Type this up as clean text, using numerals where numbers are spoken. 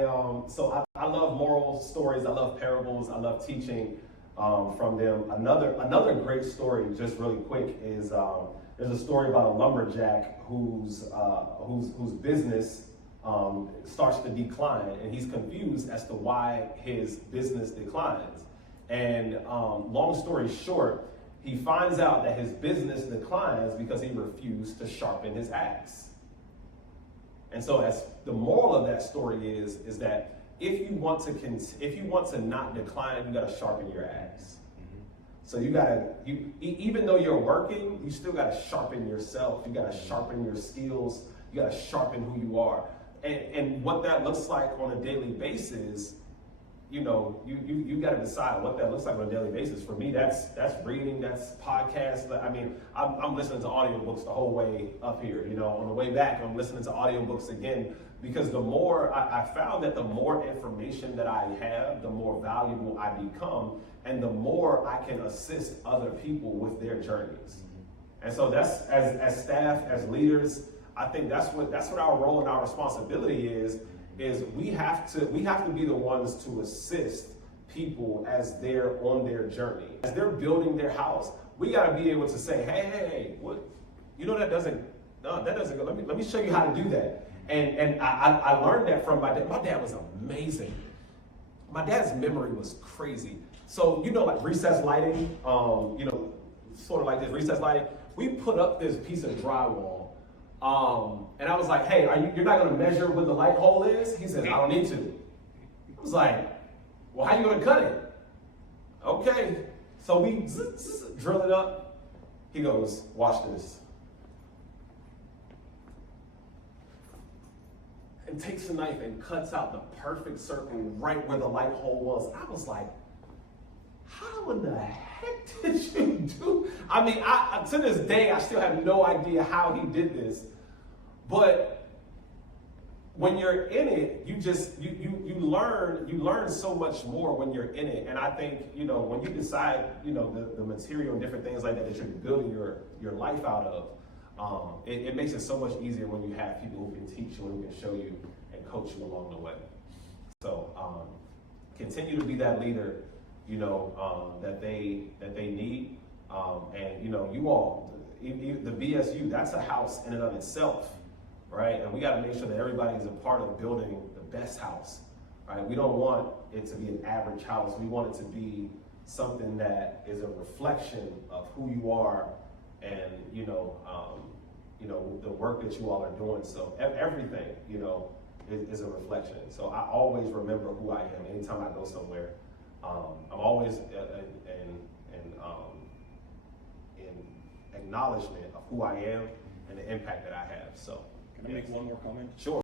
I love moral stories. I love parables. I love teaching from them. Another great story, just really quick, is there's a story about a lumberjack whose business starts to decline, and he's confused as to why his business declines. And long story short, he finds out that his business declines because he refused to sharpen his axe. And so, as the moral of that story is that if you want to not decline, you got to sharpen your axe. So even though you're working, you still got to sharpen yourself. You got to sharpen your skills. You got to sharpen who you are. And what that looks like on a daily basis, you got to decide what that looks like on a daily basis. For me, that's reading, that's podcasts. I mean, I'm listening to audiobooks the whole way up here. On the way back, I'm listening to audiobooks again, because the more I found that the more information that I have, the more valuable I become, and the more I can assist other people with their journeys. And so that's as staff, as leaders, I think that's what our role and our responsibility is we have to be the ones to assist people as they're on their journey. As they're building their house, we got to be able to say, hey, what, that doesn't go. Let me show you how to do that. And I learned that from my dad. My dad was amazing. My dad's memory was crazy. So, like recess lighting, sort of like this recess lighting, we put up this piece of drywall. And I was like, hey, you're not gonna measure where the light hole is? He said, I don't need to. I was like, well, how you gonna cut it? Okay. So we drill it up. He goes, watch this. And takes the knife and cuts out the perfect circle right where the light hole was. I was like, how in the heck did you do? I mean, to this day, I still have no idea how he did this. But when you're in it, you learn so much more when you're in it. And I think, when you decide, the material and different things like that you're building your life out of, it makes it so much easier when you have people who can teach you and who can show you and coach you along the way. So continue to be that leader, that they need. And you all, the BSU, that's a house in and of itself, right? And we got to make sure that everybody is a part of building the best house, right? We don't want it to be an average house. We want it to be something that is a reflection of who you are and, the work that you all are doing. So everything, is a reflection. So I always remember who I am anytime I go somewhere. I'm always in acknowledgement of who I am and the impact that I have. So, can I make one more comment? Sure.